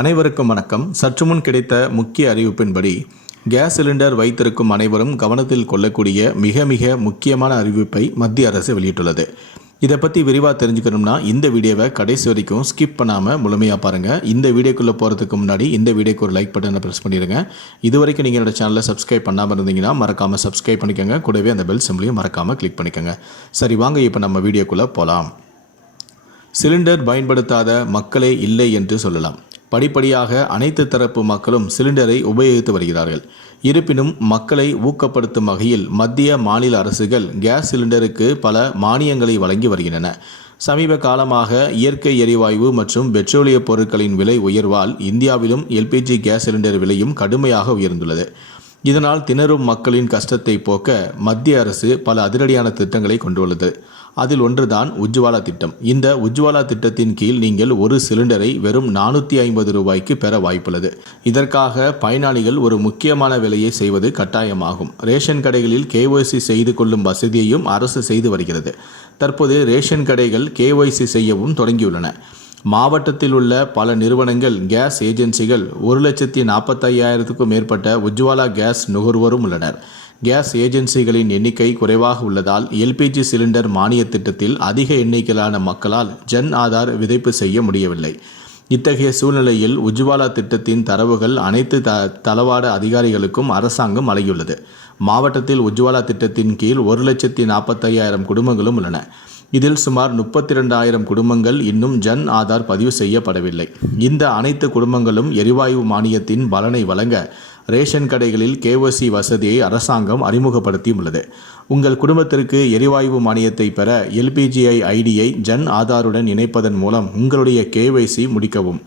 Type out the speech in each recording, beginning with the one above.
அனைவருக்கும் வணக்கம். சற்று முன் கிடைத்த முக்கிய அறிவிப்பின்படி கேஸ் சிலிண்டர் வைத்திருக்கும் அனைவரும் கவனத்தில் கொள்ளக்கூடிய மிக மிக முக்கியமான அறிவிப்பை மத்திய அரசு வெளியிட்டுள்ளது. இதை பற்றி விரிவாக தெரிஞ்சுக்கணும்னா இந்த வீடியோவை கடைசி வரைக்கும் ஸ்கிப் பண்ணாமல் முழுமையாக பாருங்கள் இந்த வீடியோக்குள்ளே போகிறதுக்கு முன்னாடி இந்த வீடியோக்கு ஒரு லைக் பட்டனை ப்ரெஸ் பண்ணிடுங்க. இது வரைக்கும் நீங்கள் என்னோட சேனலை சப்ஸ்கிரைப் பண்ணாமல் இருந்தீங்கன்னா மறக்காமல் சப்ஸ்கிரைப் பண்ணிக்கோங்க. கூடவே அந்த பெல் சிம்லையும் மறக்காமல் கிளிக் பண்ணிக்கோங்க. சரி வாங்க இப்போ நம்ம வீடியோக்குள்ளே போகலாம் சிலிண்டர் பயன்படுத்தாத மக்களே இல்லை என்று சொல்லலாம். படிப்படியாக அனைத்து தரப்பு மக்களும் சிலிண்டரை உபயோகித்து வருகிறார்கள். இருப்பினும் மக்களை ஊக்கப்படுத்தும் வகையில் மத்திய மாநில அரசுகள் கேஸ் சிலிண்டருக்கு பல மானியங்களை வழங்கி வருகின்றன. சமீப காலமாக இயற்கை எரிவாயு மற்றும் பெட்ரோலிய பொருட்களின் விலை உயர்வால் இந்தியாவிலும் எல்பிஜி கேஸ் சிலிண்டர் விலையும் கடுமையாக உயர்ந்துள்ளது. இதனால் திணறும் மக்களின் கஷ்டத்தை போக்க மத்திய அரசு பல அதிரடியான திட்டங்களை கொண்டுள்ளது. அதில் ஒன்றுதான் உஜ்வாலா திட்டம். இந்த உஜ்வாலா திட்டத்தின் கீழ் நீங்கள் ஒரு சிலிண்டரை வெறும் நானூற்றி ஐம்பது ரூபாய்க்கு பெற வாய்ப்புள்ளது. இதற்காக பயனாளிகள் ஒரு முக்கியமான விலையை செய்வது கட்டாயமாகும். ரேஷன் கடைகளில் கேஒய்சி செய்து கொள்ளும் வசதியையும் அரசு செய்து வருகிறது. தற்போது ரேஷன் கடைகள் கேஒய்சி செய்யவும் தொடங்கியுள்ளன. மாவட்டத்தில் உள்ள பல நிறுவனங்கள் கேஸ் ஏஜென்சிகள் ஒரு லட்சத்தி நாற்பத்தையாயிரத்துக்கும் மேற்பட்ட உஜ்வாலா கேஸ் நுகர்வோரும் உள்ளனர். கேஸ் ஏஜென்சிகளின் எண்ணிக்கை குறைவாக உள்ளதால் எல்பிஜி சிலிண்டர் மானிய திட்டத்தில் அதிக எண்ணிக்கையிலான மக்களால் ஜன் ஆதார் விதைப்பு செய்ய முடியவில்லை. இத்தகைய சூழ்நிலையில் உஜ்வாலா திட்டத்தின் தரவுகள் அனைத்து த தளவாட அதிகாரிகளுக்கும் அரசாங்கம் வழங்கியுள்ளது மாவட்டத்தில் உஜ்வாலா திட்டத்தின் கீழ் ஒரு லட்சத்தி நாற்பத்தையாயிரம் குடும்பங்களும் உள்ளன. இதில் சுமார் முப்பத்தி ரெண்டாயிரம் குடும்பங்கள் இன்னும் ஜன் ஆதார் பதிவு செய்யப்படவில்லை. இந்த அனைத்து குடும்பங்களும் எரிவாயு மானியத்தின் பலனை வழங்க ரேஷன் கடைகளில் கேஓசி வசதியை அரசாங்கம் அறிமுகப்படுத்தியுள்ளது. உங்கள் குடும்பத்திற்கு எரிவாயு மானியத்தை பெற எல்பிஜிஐ ஐடியை ஜன் ஆதாருடன் இணைப்பதன் மூலம் உங்களுடைய கேஒய்சி முடிக்கவும்.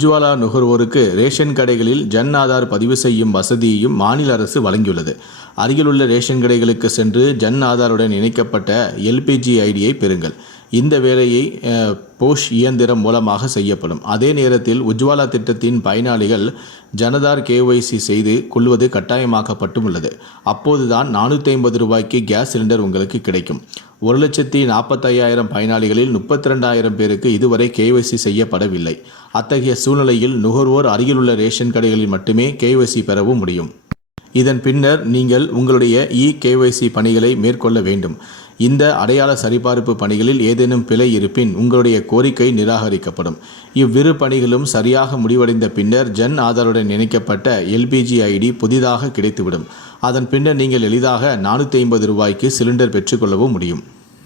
உஜ்வாலா நுகர்வோருக்கு ரேஷன் கடைகளில் ஜன் ஆதார் பதிவு செய்யும் வசதியையும் மாநில அரசு வழங்கியுள்ளது. அருகிலுள்ள ரேஷன் கடைகளுக்கு சென்று ஜன் ஆதாருடன் இணைக்கப்பட்ட எல்பிஜி ஐடியை பெறுங்கள். இந்த வேலையை போஷ் இயந்திரம் மூலமாக செய்யப்படும். அதே நேரத்தில் உஜ்வாலா திட்டத்தின் பயனாளிகள் ஜனதார் கேஒய்சி செய்து கொள்வது கட்டாயமாக்கப்பட்டும் உள்ளது. அப்போதுதான் நானூற்றி ஐம்பது ரூபாய்க்கு கேஸ் சிலிண்டர் உங்களுக்கு கிடைக்கும். ஒரு லட்சத்தி நாற்பத்தையாயிரம் பயனாளிகளில் முப்பத்தி ரெண்டாயிரம் பேருக்கு இதுவரை கேஒய்சி செய்யப்படவில்லை. அத்தகைய சூழ்நிலையில் நுகர்வோர் அருகிலுள்ள ரேஷன் கடைகளில் மட்டுமே கேஒய்சி பெறவும் முடியும். இதன் பின்னர் நீங்கள் உங்களுடைய இ கேஒய்சி பணிகளை மேற்கொள்ள வேண்டும். இந்த அடையாள சரிபார்ப்பு பணிகளில் ஏதேனும் பிழை இருப்பின் உங்களுடைய கோரிக்கை நிராகரிக்கப்படும். இவ்விரு பணிகளும் சரியாக முடிவடைந்த பின்னர் ஜன் ஆதாருடன் இணைக்கப்பட்ட எல்பிஜி ஐடி புதிதாக கிடைத்துவிடும். அதன் பின்னர் நீங்கள் எளிதாக நானூற்றி ஐம்பது ரூபாய்க்கு சிலிண்டர் பெற்றுக்கொள்ளவும் முடியும்.